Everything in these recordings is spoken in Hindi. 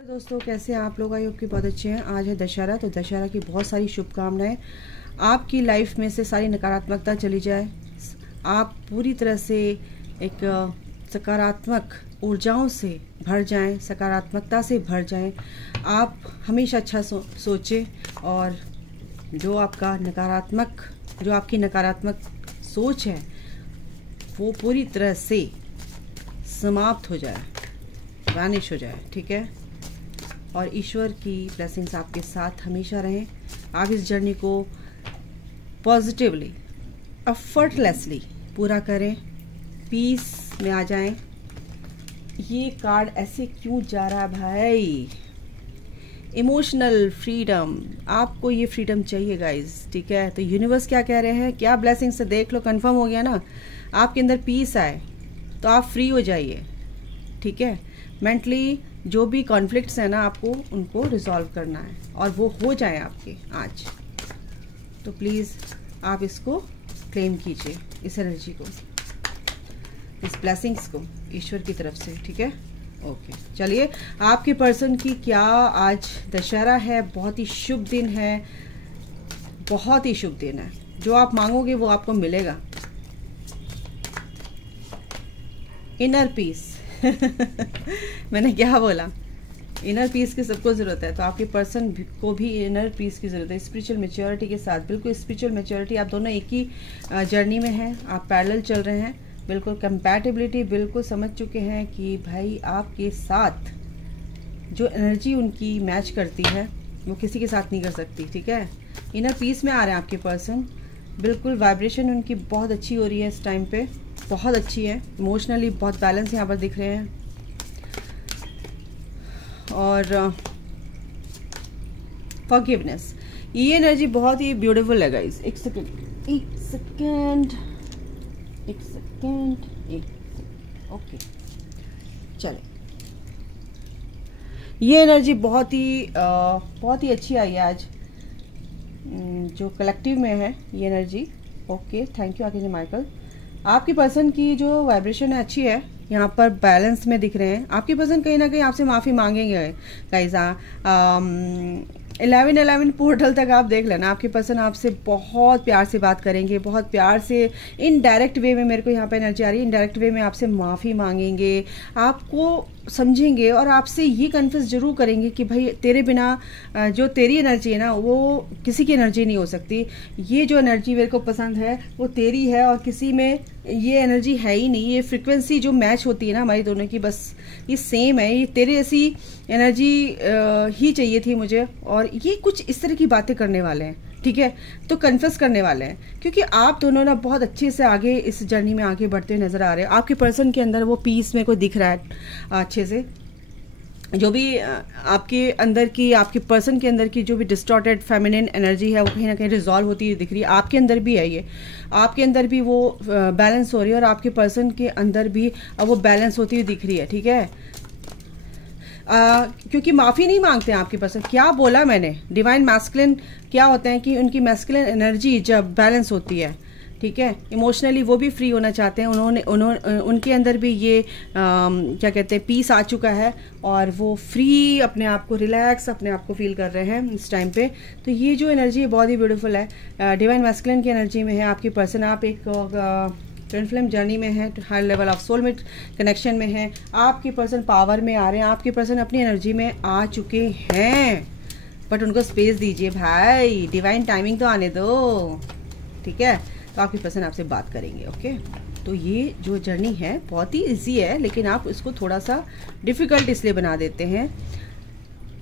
दोस्तों, कैसे हैं आप लोग? आई होप कि बहुत अच्छे हैं। आज है दशहरा, तो दशहरा की बहुत सारी शुभकामनाएं। आपकी लाइफ में से सारी नकारात्मकता चली जाए, आप पूरी तरह से एक सकारात्मक ऊर्जाओं से भर जाएं, सकारात्मकता से भर जाएं। आप हमेशा अच्छा सोचें और जो आपकी नकारात्मक सोच है वो पूरी तरह से समाप्त हो जाए, वैनिश हो जाए। ठीक है, और ईश्वर की ब्लेसिंग्स आपके साथ हमेशा रहें। आप इस जर्नी को पॉजिटिवली, एफर्टलेसली पूरा करें, पीस में आ जाएं। ये कार्ड ऐसे क्यों जा रहा है भाई? इमोशनल फ्रीडम, आपको ये फ्रीडम चाहिए गाइस। ठीक है, तो यूनिवर्स क्या कह रहे हैं, क्या ब्लेसिंग से देख लो, कंफर्म हो गया ना। आपके अंदर पीस आए तो आप फ्री हो जाइए। ठीक है, मेंटली जो भी कॉन्फ्लिक्ट्स है ना, आपको उनको रिजॉल्व करना है और वो हो जाए आपके आज। तो प्लीज़ आप इसको क्लेम कीजिए, इस एनर्जी को, इस ब्लेसिंग्स को ईश्वर की तरफ से। ठीक है, ओके। चलिए, आपके पर्सन की क्या आज दशहरा है, बहुत ही शुभ दिन है, बहुत ही शुभ दिन है। जो आप मांगोगे वो आपको मिलेगा। इनर पीस मैंने क्या बोला? इनर पीस की सबको ज़रूरत है, तो आपके पर्सन को भी इनर पीस की ज़रूरत है। स्पिरिचुअल मैच्योरिटी के साथ, बिल्कुल स्पिरिचुअल मैच्योरिटी, आप दोनों एक ही जर्नी में हैं, आप पैरेलल चल रहे हैं, बिल्कुल कंपैटिबिलिटी, बिल्कुल समझ चुके हैं कि भाई आपके साथ जो एनर्जी उनकी मैच करती है वो किसी के साथ नहीं कर सकती। ठीक है, इनर पीस में आ रहे हैं आपके पर्सन, बिल्कुल वाइब्रेशन उनकी बहुत अच्छी हो रही है इस टाइम पे, बहुत अच्छी है। इमोशनली बहुत बैलेंस यहाँ पर दिख रहे हैं। और फॉरगिवनेस, ये एनर्जी बहुत ही ब्यूटीफुल है गाइस। एक सेकेंड, ओके, चले। ये एनर्जी बहुत ही अच्छी आई है आज, जो कलेक्टिव में है ये energy. Okay, thank you archangel Michael. आपकी पर्सन की जो वाइब्रेशन है अच्छी है, यहाँ पर बैलेंस में दिख रहे हैं। आपकी पर्सन कहीं ना कहीं आपसे माफ़ी मांगेंगे गाइस। 11 पोर्टल तक आप देख लेना, आपके पर्सन आपसे बहुत प्यार से बात करेंगे, बहुत प्यार से, इनडायरेक्ट वे में, मेरे को यहाँ पे एनर्जी आ रही है, इनडायरेक्ट वे में आपसे माफ़ी मांगेंगे, आपको समझेंगे और आपसे ये कन्फ्यूज जरूर करेंगे कि भाई तेरे बिना जो तेरी एनर्जी है ना वो किसी की एनर्जी नहीं हो सकती। ये जो एनर्जी मेरे को पसंद है वो तेरी है और किसी में ये एनर्जी है ही नहीं। ये फ्रिक्वेंसी जो मैच होती है ना हमारी दोनों की, बस ये सेम है, ये तेरे ऐसी एनर्जी ही चाहिए थी मुझे। और ये कुछ इस तरह की बातें करने वाले हैं। ठीक है, तो कन्फ्यूज करने वाले हैं, क्योंकि आप दोनों ना बहुत अच्छे से आगे इस जर्नी में आगे बढ़ते हुए नजर आ रहे हैं। आपके पर्सन के अंदर वो पीस मेरे को दिख रहा है अच्छे से। जो भी आपके अंदर की, आपके पर्सन के अंदर की जो भी डिस्टॉर्टेड फेमिनिन एनर्जी है वो कहीं ना कहीं रिजॉल्व होती हुई दिख रही है। आपके अंदर भी है ये, आपके अंदर भी वो बैलेंस हो रही है और आपके पर्सन के अंदर भी वो बैलेंस होती हुई दिख रही है। ठीक है, क्योंकि माफ़ी नहीं मांगते हैं आपके पर्सन। क्या बोला मैंने? डिवाइन मैस्कुलिन क्या होता है कि उनकी मैस्कुलिन एनर्जी जब बैलेंस होती है, ठीक है, इमोशनली वो भी फ्री होना चाहते हैं। उनके अंदर भी ये क्या कहते हैं, पीस आ चुका है और वो फ्री, अपने आप को रिलैक्स, अपने आप को फील कर रहे हैं इस टाइम पे। तो ये जो एनर्जी है बहुत ही ब्यूटीफुल है, डिवाइन मैस्कुलिन की एनर्जी में है आपकी पर्सन। आप एक ट्विन फ्लेम जर्नी में है, high level of soulmate connection में है। आपके पर्सन पावर में आ रहे हैं, आपके पर्सन अपनी एनर्जी में आ चुके हैं, बट उनको स्पेस दीजिए भाई, डिवाइन टाइमिंग तो आने दो। ठीक है, तो आपकी पर्सन आपसे बात करेंगे। ओके, तो ये जो जर्नी है बहुत ही इजी है, लेकिन आप इसको थोड़ा सा डिफिकल्ट इसलिए बना देते हैं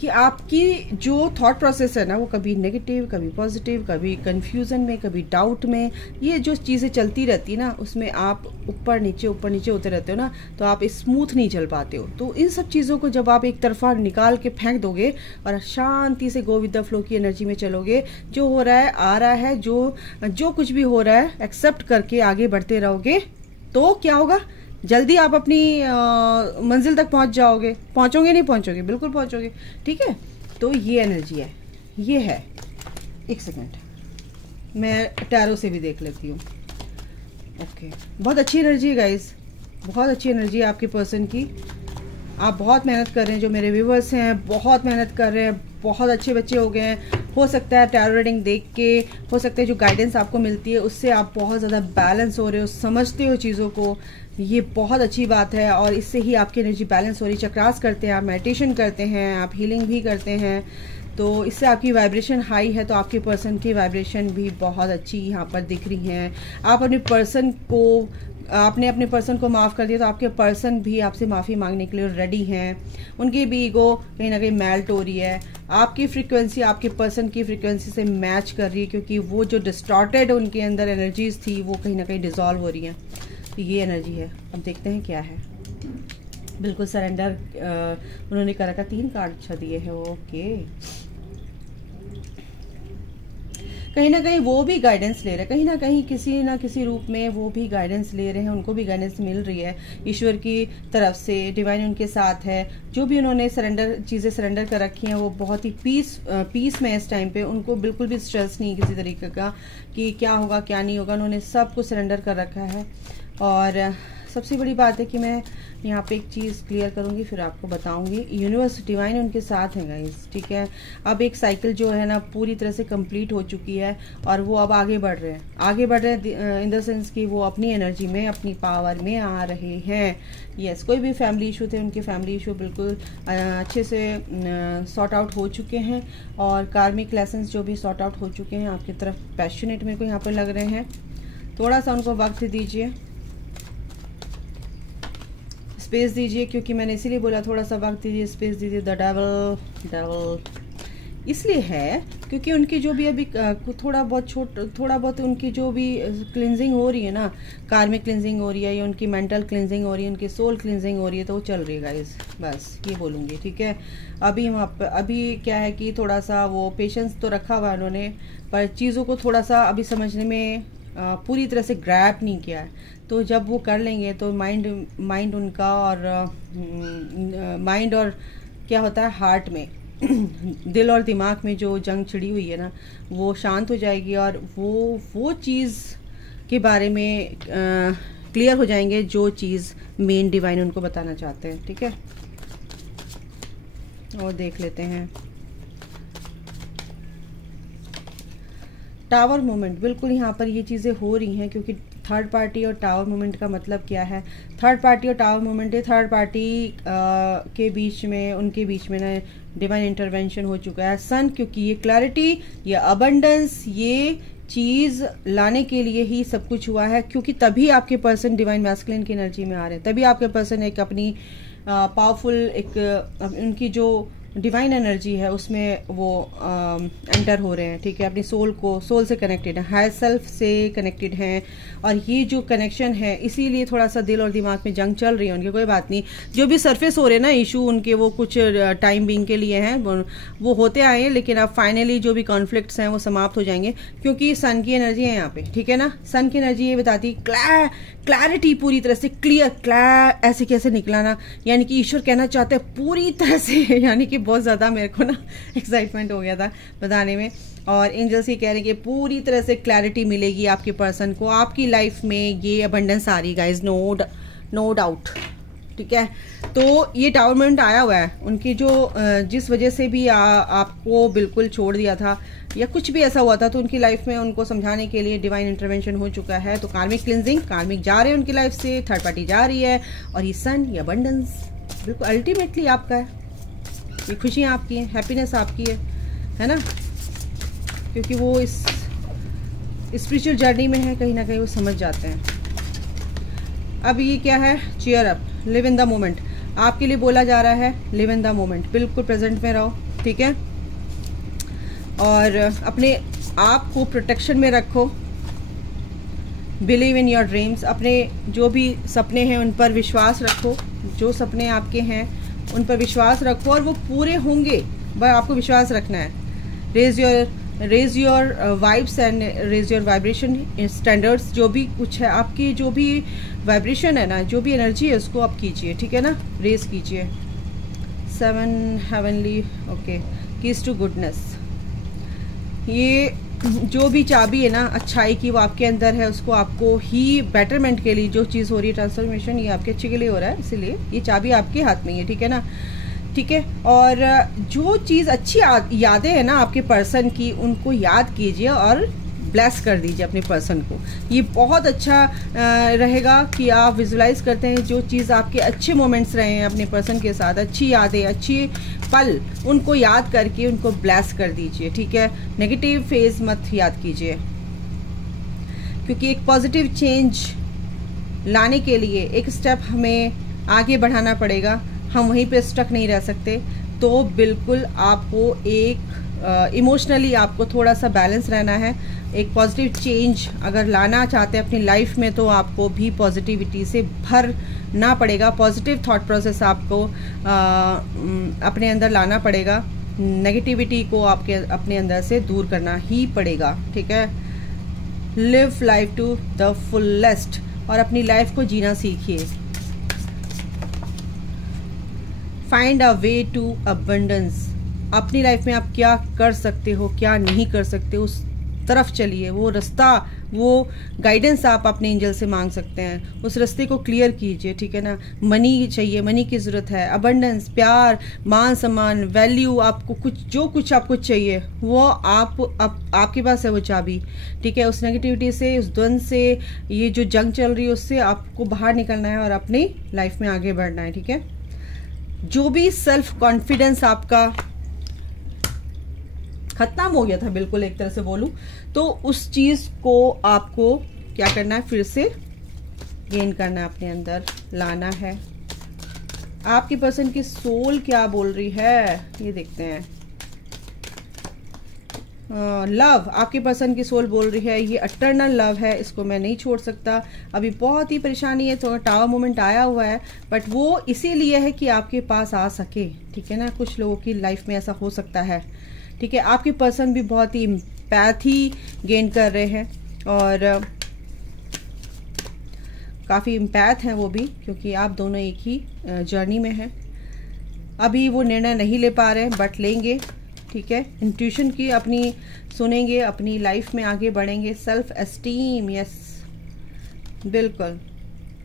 कि आपकी जो थॉट प्रोसेस है ना वो कभी नेगेटिव, कभी पॉजिटिव, कभी कंफ्यूजन में, कभी डाउट में, ये जो चीज़ें चलती रहती है ना उसमें आप ऊपर नीचे होते रहते हो ना, तो आप स्मूथ नहीं चल पाते हो। तो इन सब चीज़ों को जब आप एक तरफा निकाल के फेंक दोगे और शांति से गो विद द फ्लो की एनर्जी में चलोगे, जो हो रहा है आ रहा है, जो कुछ भी हो रहा है एक्सेप्ट करके आगे बढ़ते रहोगे, तो क्या होगा, जल्दी आप अपनी मंजिल तक पहुंच जाओगे। पहुंचोगे नहीं पहुंचोगे, बिल्कुल पहुंचोगे। ठीक है, तो ये एनर्जी है, ये है। एक सेकंड, मैं टैरो से भी देख लेती हूँ। ओके, बहुत अच्छी एनर्जी है गाइस, बहुत अच्छी एनर्जी है आपके पर्सन की। आप बहुत मेहनत कर रहे हैं, जो मेरे व्यूवर्स हैं बहुत मेहनत कर रहे हैं, बहुत अच्छे बच्चे हो गए हैं। हो सकता है टैरो रीडिंग देख के, हो सकता है जो गाइडेंस आपको मिलती है उससे आप बहुत ज़्यादा बैलेंस हो रहे हो, समझते हो चीज़ों को, ये बहुत अच्छी बात है। और इससे ही आपकी एनर्जी बैलेंस हो रही है। चक्रास करते हैं आप, मेडिटेशन करते हैं आप, हीलिंग भी करते हैं, तो इससे आपकी वाइब्रेशन हाई है, तो आपके पर्सन की वाइब्रेशन भी बहुत अच्छी यहाँ पर दिख रही हैं। आप अपने पर्सन को, आपने अपने पर्सन को माफ़ कर दिया तो आपके पर्सन भी आपसे माफ़ी मांगने के लिए रेडी हैं। उनकी भी ईगो कहीं ना कहीं मेल्ट हो रही है, आपकी फ्रीक्वेंसी आपके पर्सन की फ्रीक्वेंसी से मैच कर रही है, क्योंकि वो जो डिस्टॉर्टेड उनके अंदर एनर्जीज थी वो कहीं ना कहीं डिज़ोल्व हो रही हैं। तो ये एनर्जी है। अब देखते हैं क्या है। बिल्कुल सरेंडर उन्होंने कर रखा, 3 कार्ड अच्छा दिए हैं। ओके, कहीं ना कहीं वो भी गाइडेंस ले रहे हैं, कहीं ना कहीं किसी ना किसी रूप में वो भी गाइडेंस ले रहे हैं, उनको भी गाइडेंस मिल रही है ईश्वर की तरफ से। डिवाइन उनके साथ है। जो भी उन्होंने चीज़ें सरेंडर कर रखी हैं वो बहुत ही पीस में इस टाइम पे। उनको बिल्कुल भी स्ट्रेस नहीं किसी तरीके का कि क्या होगा क्या नहीं होगा, उन्होंने सब कुछ सरेंडर कर रखा है। और सबसे बड़ी बात है कि मैं यहाँ पे एक चीज़ क्लियर करूँगी फिर आपको बताऊँगी। यूनिवर्स डिवाइन उनके साथ है गाइस, ठीक है। अब एक साइकिल जो है ना पूरी तरह से कंप्लीट हो चुकी है और वो अब आगे बढ़ रहे हैं, इन द सेंस कि वो अपनी एनर्जी में, अपनी पावर में आ रहे हैं। यस, कोई भी फैमिली इशू थे, उनके फैमिली इशू बिल्कुल अच्छे से सॉर्ट आउट हो चुके हैं। और कार्मिक लेसन्स जो भी सॉर्ट आउट हो चुके हैं आपकी तरफ पैशनेट मेरे को यहाँ पर लग रहे हैं। थोड़ा सा उनको वक्त दीजिए, स्पेस दीजिए, क्योंकि मैंने इसीलिए बोला थोड़ा सा वक्त दीजिए, स्पेस दीजिए। द डेविल इसलिए है क्योंकि उनकी जो भी अभी थोड़ा बहुत उनकी जो भी क्लिनजिंग हो रही है ना, कार्मिक क्लिनजिंग हो रही है या उनकी मेंटल क्लिनजिंग हो रही है, उनकी सोल क्लिनजिंग हो रही है, तो वो चल रही है गाइस। बस ये बोलूँगी, ठीक है। अभी क्या है कि थोड़ा सा वो पेशेंस तो रखा हुआ है उन्होंने, पर चीज़ों को थोड़ा सा अभी समझने में पूरी तरह से ग्रैब नहीं किया है। तो जब वो कर लेंगे तो माइंड उनका और माइंड और क्या होता है हार्ट में दिल और दिमाग में जो जंग छिड़ी हुई है ना, वो शांत हो जाएगी और वो चीज़ के बारे में क्लियर हो जाएंगे जो चीज़ मेन डिवाइन उनको बताना चाहते हैं, ठीक है। और देख लेते हैं टावर मूवमेंट। बिल्कुल यहाँ पर ये चीज़ें हो रही हैं क्योंकि थर्ड पार्टी और टावर मूवमेंट का मतलब क्या है। थर्ड पार्टी और टावर मूवमेंट है, थर्ड पार्टी के बीच में, उनके बीच में ना डिवाइन इंटरवेंशन हो चुका है। सन, क्योंकि ये क्लैरिटी, ये अबंडेंस, ये चीज़ लाने के लिए ही सब कुछ हुआ है, क्योंकि तभी आपके पर्सन डिवाइन मैस्कुलिन की एनर्जी में आ रहे हैं, तभी आपके पर्सन एक अपनी पावरफुल एक उनकी जो डिवाइन एनर्जी है उसमें वो एंटर हो रहे हैं, ठीक है। अपनी सोल से कनेक्टेड है, हायर सेल्फ से कनेक्टेड हैं। और ये जो कनेक्शन है इसीलिए थोड़ा सा दिल और दिमाग में जंग चल रही है उनकी। कोई बात नहीं, जो भी सरफेस हो रहे हैं ना इशू उनके, वो कुछ टाइम बीइंग के लिए हैं, वो होते आए हैं, लेकिन अब फाइनली जो भी कॉन्फ्लिक्ट्स हैं वो समाप्त हो जाएंगे, क्योंकि सन की एनर्जी है यहाँ पे, ठीक है ना। सन की एनर्जी ये बताती क्लैरिटी, पूरी तरह से क्लियर, ऐसे कैसे निकला ना, यानी कि ईश्वर कहना चाहते हैं पूरी तरह से, यानी कि बहुत ज़्यादा मेरे को ना एक्साइटमेंट हो गया था बताने में। और एंजल्स ये कह रहे हैं कि पूरी तरह से क्लैरिटी मिलेगी आपके पर्सन को, आपकी लाइफ में ये अबंडेंस आ रही गाइज, नो डाउट, ठीक है। तो ये टावरमेंट आया हुआ है उनकी, जो जिस वजह से भी आपको बिल्कुल छोड़ दिया था या कुछ भी ऐसा हुआ था, तो उनकी लाइफ में उनको समझाने के लिए डिवाइन इंटरवेंशन हो चुका है। तो कार्मिक क्लिनजिंग, कार्मिक जा रहे हैं उनकी लाइफ से, थर्ड पार्टी जा रही है, और ये सन, ये अबंडेंस बिल्कुल अल्टीमेटली आपका है। ये खुशियाँ आपकी हैं, हैप्पीनेस आपकी है ना, क्योंकि वो इस स्पिरिचुअल जर्नी में है, कहीं ना कहीं वो समझ जाते हैं। अब ये क्या है, cheer up, live in the moment. आपके लिए बोला जा रहा है लिव इन द मोमेंट, बिल्कुल प्रेजेंट में रहो, ठीक है। और अपने आप को प्रोटेक्शन में रखो, बिलीव इन योर ड्रीम्स, अपने जो भी सपने हैं उन पर विश्वास रखो, जो सपने आपके हैं उन पर विश्वास रखो और वो पूरे होंगे, बस आपको विश्वास रखना है। Raise your vibes and raise your vibration standards, जो भी कुछ है आपकी, जो भी वाइब्रेशन है ना, जो भी एनर्जी है उसको आप कीजिए, ठीक है ना, रेज कीजिए। 7 heavenly, okay, keys to goodness. ये जो भी चाबी है ना अच्छाई की वो आपके अंदर है, उसको आपको ही बेटरमेंट के लिए जो चीज़ हो रही है, ट्रांसफॉर्मेशन, ये आपके अच्छे के लिए हो रहा है, इसीलिए ये चाबी आपके हाथ में ही है, ठीक है ना। ठीक है, और जो चीज़ अच्छी यादें हैं ना आपके पर्सन की, उनको याद कीजिए और ब्लेस कर दीजिए अपने पर्सन को। ये बहुत अच्छा रहेगा कि आप विजुलाइज करते हैं जो चीज़ आपके अच्छे मोमेंट्स रहे हैं अपने पर्सन के साथ, अच्छी यादें, अच्छी पल, उनको याद करके उनको ब्लेस कर दीजिए, ठीक है। नेगेटिव फेज मत याद कीजिए, क्योंकि एक पॉजिटिव चेंज लाने के लिए एक स्टेप हमें आगे बढ़ाना पड़ेगा, हम वहीं पे स्टक नहीं रह सकते। तो बिल्कुल आपको एक इमोशनली आपको थोड़ा सा बैलेंस रहना है। एक पॉजिटिव चेंज अगर लाना चाहते हैं अपनी लाइफ में, तो आपको भी पॉजिटिविटी से भरना पड़ेगा, पॉजिटिव थॉट प्रोसेस आपको अपने अंदर लाना पड़ेगा, नेगेटिविटी को आपके अपने अंदर से दूर करना ही पड़ेगा, ठीक है। Live life to the fullest, और अपनी लाइफ को जीना सीखिए। Find a way to abundance, अपनी लाइफ में आप क्या कर सकते हो, क्या नहीं कर सकते, उस तरफ चलिए। वो रास्ता, वो गाइडेंस आप अपने एंजल से मांग सकते हैं, उस रास्ते को क्लियर कीजिए, ठीक है ना। मनी चाहिए, मनी की ज़रूरत है, अबंडेंस, प्यार, मान सम्मान, वैल्यू, आपको कुछ जो कुछ आपको चाहिए वो आपके पास है वो चाबी, ठीक है। उस नेगेटिविटी से, उस द्वंद से, ये जो जंग चल रही है उससे आपको बाहर निकलना है और अपनी लाइफ में आगे बढ़ना है, ठीक है। जो भी सेल्फ कॉन्फिडेंस आपका खत्म हो गया था, बिल्कुल एक तरह से बोलूं तो, उस चीज को आपको क्या करना है, फिर से गेन करना है, अपने अंदर लाना है। आपकी पर्सन की सोल क्या बोल रही है ये देखते हैं। लव, आपके पर्सन की सोल बोल रही है ये अटर्नल लव है, इसको मैं नहीं छोड़ सकता, अभी बहुत ही परेशानी है, तो टावर मोमेंट आया हुआ है, बट वो इसीलिए है कि आपके पास आ सके, ठीक है ना। कुछ लोगों की लाइफ में ऐसा हो सकता है, ठीक है। आपके पर्सन भी बहुत ही एम्पैथी गेन कर रहे हैं, और काफ़ी एम्पैथ हैं वो भी, क्योंकि आप दोनों एक ही जर्नी में हैं। अभी वो निर्णय नहीं ले पा रहे हैं, बट लेंगे, ठीक है। इंट्यूशन की अपनी सुनेंगे, अपनी लाइफ में आगे बढ़ेंगे। सेल्फ एस्टीम, यस बिल्कुल।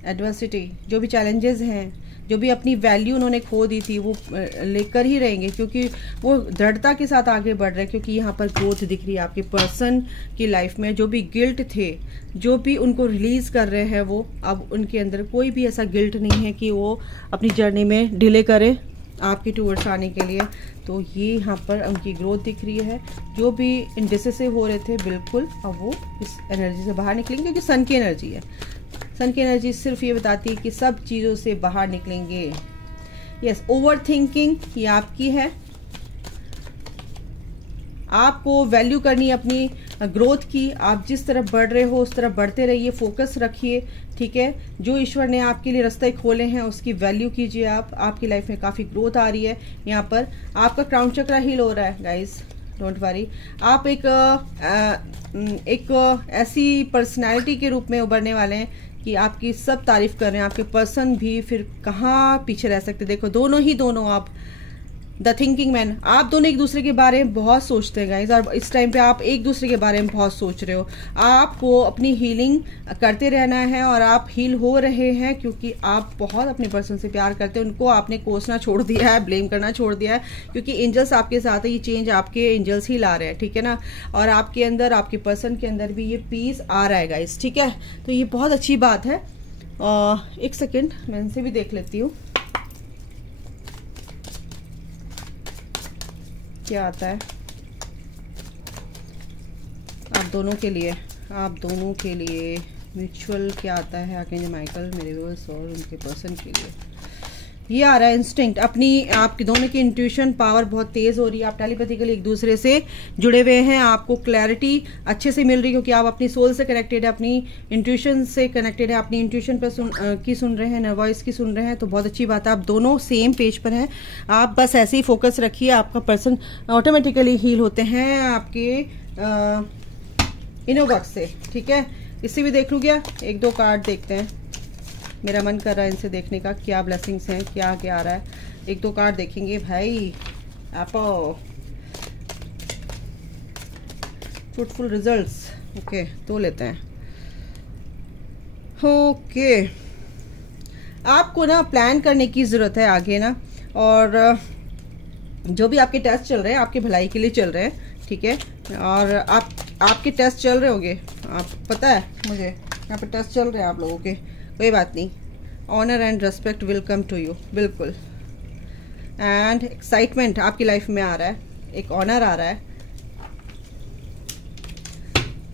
एडवर्सिटी, जो भी चैलेंजेस हैं, जो भी अपनी वैल्यू उन्होंने खो दी थी, वो लेकर ही रहेंगे, क्योंकि वो दृढ़ता के साथ आगे बढ़ रहे हैं, क्योंकि यहाँ पर ग्रोथ दिख रही है आपके पर्सन की लाइफ में। जो भी गिल्ट थे, जो भी उनको रिलीज कर रहे हैं, वो अब उनके अंदर कोई भी ऐसा गिल्ट नहीं है कि वो अपनी जर्नी में डिले करें आपके टूवर्ड्स आने के लिए। तो ये यहाँ पर उनकी ग्रोथ दिख रही है। जो भी इंडिसिसिव हो रहे थे, बिल्कुल अब वो इस एनर्जी से बाहर निकलेंगे, क्योंकि सन की एनर्जी है। सन की एनर्जी सिर्फ ये बताती है कि सब चीज़ों से बाहर निकलेंगे। यस, ओवर थिंकिंग ये आपकी है, आपको वैल्यू करनी है अपनी ग्रोथ की। आप जिस तरफ बढ़ रहे हो उस तरफ बढ़ते रहिए, फोकस रखिए, ठीक है। जो ईश्वर ने आपके लिए रास्ते खोले हैं उसकी वैल्यू कीजिए आप। आपकी लाइफ में काफ़ी ग्रोथ आ रही है। यहाँ पर आपका क्राउन चक्रा हील हो रहा है गाइस, डोंट वरी। आप एक ऐसी पर्सनैलिटी के रूप में उभरने वाले हैं कि आपकी सब तारीफ कर रहे हैं। आपके पर्सन भी फिर कहाँ पीछे रह सकते। देखो दोनों आप द थिंकिंग मैन, आप दोनों एक दूसरे के बारे में बहुत सोचते हैं गाइस, और इस टाइम पे आप एक दूसरे के बारे में बहुत सोच रहे हो। आपको अपनी हीलिंग करते रहना है, और आप हील हो रहे हैं क्योंकि आप बहुत अपने पर्सन से प्यार करते हैं। उनको आपने कोसना छोड़ दिया है, ब्लेम करना छोड़ दिया है, क्योंकि एंजल्स आपके साथ है। ये चेंज आपके एंजल्स ही ला रहे हैं, ठीक है ना। और आपके अंदर, आपके पर्सन के अंदर भी ये पीस आ रहा है गाइस, ठीक है। तो ये बहुत अच्छी बात है। एक सेकेंड मैं इनसे भी देख लेती हूँ क्या आता है आप दोनों के लिए म्यूचुअल क्या आता है आर्कएंजल माइकल, मेरे व्यूअर्स और उनके पर्सन के लिए। ये आ रहा है इंस्टिंक्ट, अपनी आपके दोनों की इंट्यूशन पावर बहुत तेज हो रही है। आप टेलीपैथिकली एक दूसरे से जुड़े हुए हैं, आपको क्लैरिटी अच्छे से मिल रही है, क्योंकि आप अपनी सोल से कनेक्टेड है, अपनी इंट्यूशन से कनेक्टेड है, अपनी इंट्यूशन पर सुन रहे हैं, इनर वॉइस की सुन रहे हैं। तो बहुत अच्छी बात है, आप दोनों सेम पेज पर हैं। आप बस ऐसे ही फोकस रखिए, आपका पर्सन ऑटोमेटिकली हील होते हैं आपके इनर वर्क से, ठीक है। इससे भी देख लूँ क्या, एक दो कार्ड देखते हैं, मेरा मन कर रहा है इनसे देखने का क्या ब्लेसिंग्स हैं, क्या आगे आ रहा है। एक दो कार्ड देखेंगे भाई। आपो फ्रूटफुल रिजल्ट्स। ओके, तो लेते हैं। ओके, आपको ना प्लान करने की ज़रूरत है आगे ना, और जो भी आपके टेस्ट चल रहे हैं आपकी भलाई के लिए चल रहे हैं, ठीक है। और आपके टेस्ट चल रहे होंगे, आप पता है मुझे, यहाँ पे टेस्ट चल रहे हैं आप लोगों के, कोई बात नहीं। Honour and respect will come to you, बिल्कुल। एंड एक्साइटमेंट आपकी लाइफ में आ रहा है, एक ऑनर आ रहा है,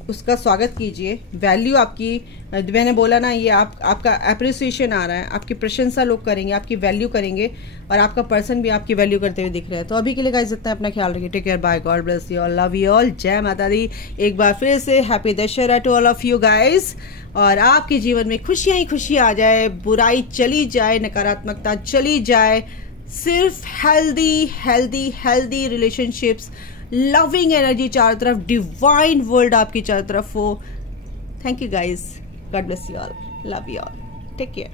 उसका स्वागत कीजिए। वैल्यू आपकी, मैंने बोला ना, ये आपका अप्रिसिएशन आ रहा है, आपकी प्रशंसा लोग करेंगे, आपकी वैल्यू करेंगे, और आपका पर्सन भी आपकी वैल्यू करते हुए दिख रहा है। तो अभी के लिए गाइस इतना, अपना ख्याल रखिए। Take care, bye, God bless you all, love you all, जय माता दी। एक बार फिर से happy Dussehra to all of you guys, और आपके जीवन में खुशियां ही खुशियां आ जाए, बुराई चली जाए, नकारात्मकता चली जाए, सिर्फ हेल्दी रिलेशनशिप्स, लविंग एनर्जी चारों तरफ, डिवाइन वर्ल्ड आपकी चारों तरफ हो। Thank you guys, God bless you all, love you all, take care.